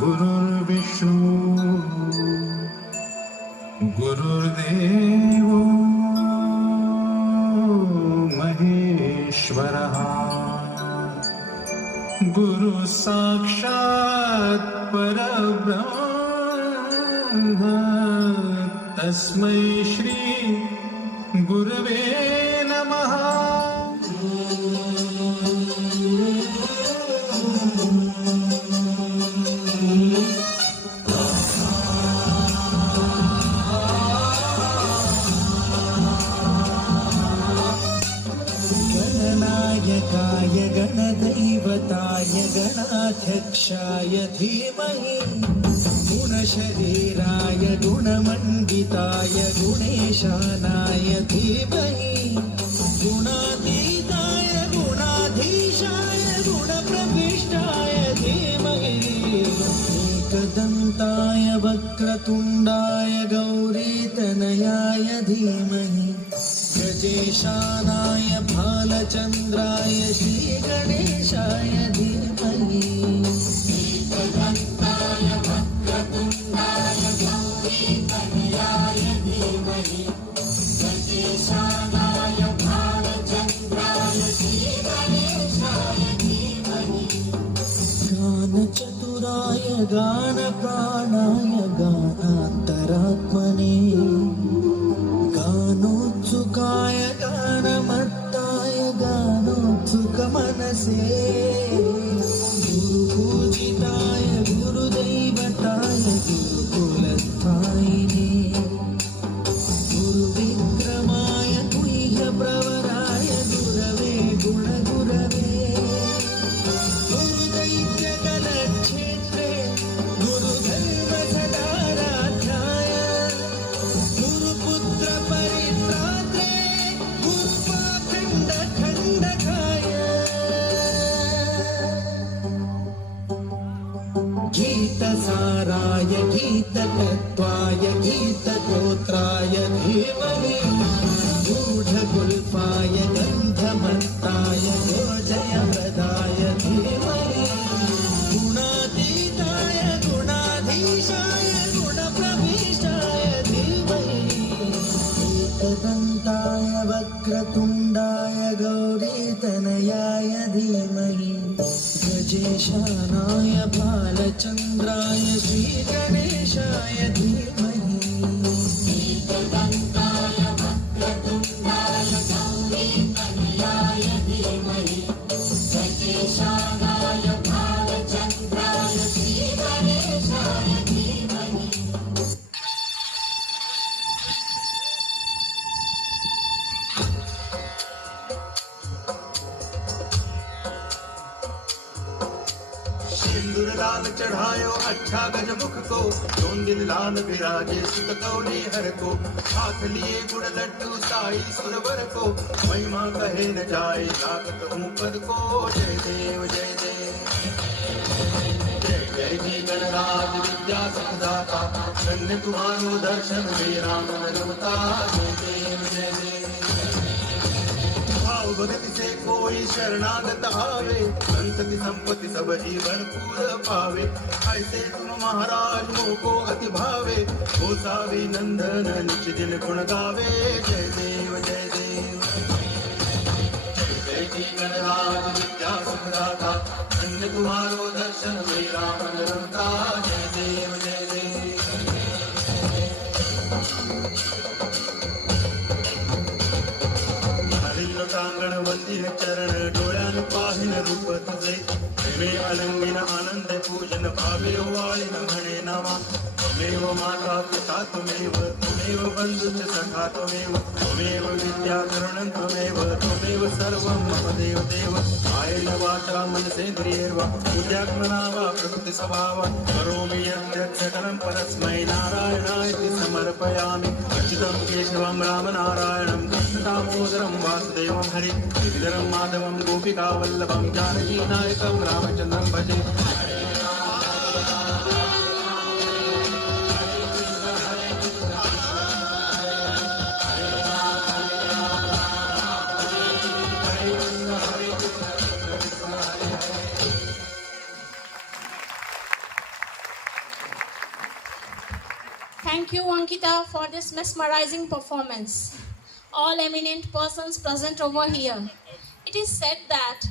गुरुर्विष्णू गुरुर्देव महेश्वरः गुरु साक्षात् परब्रह्म तस्मै श्री गुरवे नमः। गणनायकाय गणदैवताय गणाध्यक्षाय धीमहि गुणशरीराय गुणमण्डिताय गुणेशानाय धीमहि गुणातीताय गुणाधीशाय गुणप्रविष्टाय धीमहि एकदन्ताय वक्रतुण्डाय गौरीतनयाय धीमहि गजेशानाय भालचन्द्राय श्रीगणेशाय धीमहि एकदन्ताय वक्रतुण्डाय गौरीतनयाय धीमहि गजेशानाय भालचन्द्राय श्रीगणेशाय धीमहि गानचतुराय गानप्राणाय गानान्तरात्मने गानोत्सुकाय गानमत्ताय गानोत्सुकमनसे गुरुपूजिताय गुरुदैवताय गुरुकुलस्थायिने गुरुविक्रमाय गुह्यप्रवराय गुरवे गुणगुरवे गुरुदैत्यकलक्षेत्रे गुरुधर्मसदाराध्याय गुरुपुत्र परित्रात्रे गुरुपाखण्डखण्डकाय गीतसाराय गीततत्त्वाय गीतगोत्राय धीमहि गूढगुल्पाय गन्धमत्ताय गोजयप्रदाय धीमहि गुणातीताय गुणाधीशाय गुणप्रविष्टाय धीमहि एकदन्ताय वक्रतुण्डाय गौरीतनयाय धीमहि गजेशानाय भालचन्द्राय श्रीगणेशाय धीमहि एकदन्ताय वक्रतुण्डाय गौरीतनयाय धीमहि गजेशानाय भालचन्द्राय श्रीगणेशाय धीमहि। सिंदूर लाल चढ़ायो अच्छा गजमुख को, 2 दिन लाल विराजे सुत कौली हर को, हाथ लिए गुड़ लड्डू साई सुरवर को, महिमा कहे न जाए लागत ऊपर को। जय देव जय देव जय जय जी गणराज विद्या सुखदाता, धन्य तुम्हारो दर्शन मेरा मन रमता। जय देव जय देव भाव भक्ति से कोई शरणागत आवे, संतति संपत्ति सब ही भरपूर पावे। ऐसे तुम महाराज मोको अति भावे, गोसावी नंदन निच दिन गुण गावे। जय देव जय देव जय जय जी गणराज विद्या सुखदाता, धन्य तुम्हारो दर्शन मेरा मन रमता। जय देव जय देव टांगण वंदिन चरण डोळ्यान पाहिन रूप तुझे, प्रेमे अलंगिन आनंद पूजन भावे वाळीन म्हणे नामा। त्वमेव माता पिता त्वमेव, त्वमेव बंधुश्च सखा त्वमेव, त्वमेव विद्या करुणं त्वमेव, त्वमेव सर्वं मम देव देव। कायेन वाचा मनसेन्द्रियैर्वा बुद्ध्यात्मना वा प्रकृति स्वभावात् करोमि यद्यत् सकलं परस्मै नारायणायति समर्पयामि। अच्युतं केशवं रामनारायणं कृष्णदामोदरं वासुदेवं हरि गिरिधरं माधवं गोपिकावल्लभं जानकीनायकं रामचन्द्रं भजे। Thank you, Ankita, for this mesmerizing performance. All eminent persons present over here. It is said that